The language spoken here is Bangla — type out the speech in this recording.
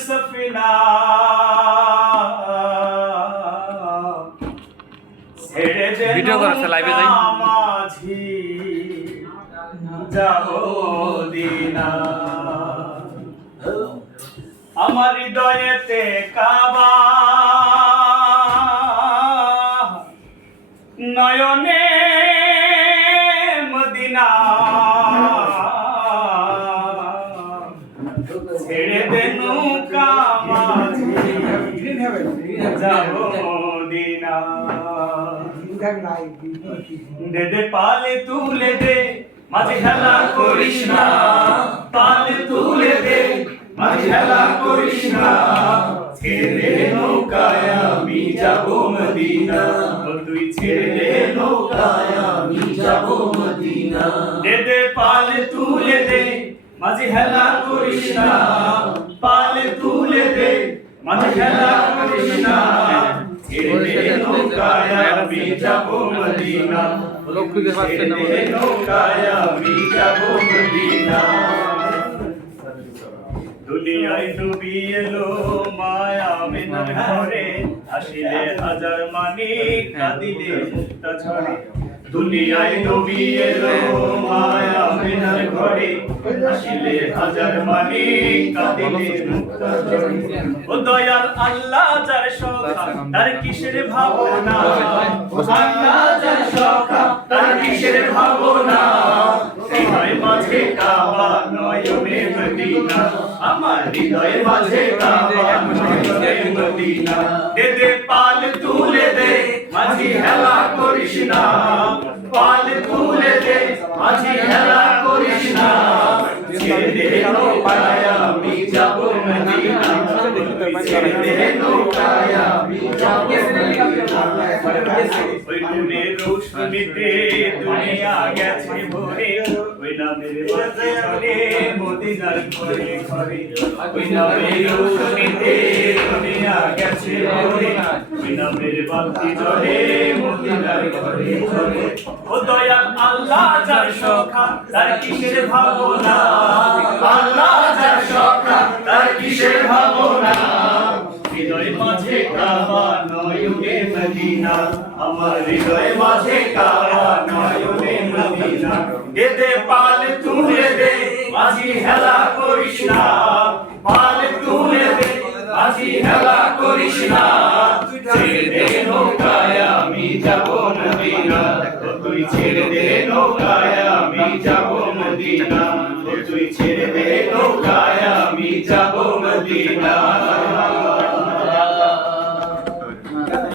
সফিনা ছেড়ে দে ভিডিও করছে লাইভে যাই মাঝি যাব দিনা আমার হৃদয়েতে কাবা নয়নে মদিনা ছেড়ে দে নৌকা মাঝি যাব মদিনা দে দে পালে তুলে দে মাঝে হেলা করিস না পালে তুলে দে মাঝে হেলা করিস না ছেড়ে দে নৌকায় আমি যাব মদিনা তুই ছেড়ে দে নৌকায় আমি যাব মদিনা দে দে পালে তুলে দে মাঝে হেলা করিস না পালে তুলে দে মাঝে হেলা করিস না ছেড়ে দে নৌকায় আমি যাব মদিনা ছেড়ে দে নৌকায় আমি যাব মদিনা দুনিয়ায় ডুবি এলো মায়া মিনার ঘরে আসিলে হাজার মানিক কাঁদিলে মুক্তা ঝরে দুনিয়ায় ডুবি এলো মায়া মিনার ঘরে আসিলে হাজার মানিক কাঁদিলে মুক্তা ঝরে ও দয়াল আল্লাহ যার সখা তার কিসের ভাবনা আল্লাহ যার সখা তার কিসের ভাবনা হৃদয় মাঝে কাবা নয়নে মদিনা আমার হৃদয় মাঝে কাবা নয়নে মদিনা দে দে পাল তুলে দে মাঝি হেলা করিস না পাল তুলে দে মাঝি হেলা করিস না ছেড়ে দে নৌকায় আমি যাব মদিনা ছেড়ে দে নৌকায় আমি যাব মদিনা ওই নূরের রোশনীতে দুনিয়া গেছে ভরে ওই নামের বাতি জ্বলে মদিনার ঘরে ঘরে ওই নামের রোশনীতে দুনিয়া গেছে ভরে ওই নামের বাতি জ্বলে মদিনার ঘরে ঘরে ও দয়াল আল্লাহ যার সখা তার কিসের ভাবনা আল্লাহ যার সখা তার কিসের ভাবনা হৃদয় মাঝে কাবা নয়নে মদিনা আমার হৃদয় মাঝে কাবা নয়নে মদিনা দে দে পাল তুলে দে মাঝি হেলা করিস না পাল তুলে দে মাঝি হেলা করিস না ছেড়ে দে নৌকায় আমি যাব মদিনা তুই ছেড়ে দে নৌকায় আমি যাব মদিনা তুই ছেড়ে দে নৌকায় আমি যাব মদিনা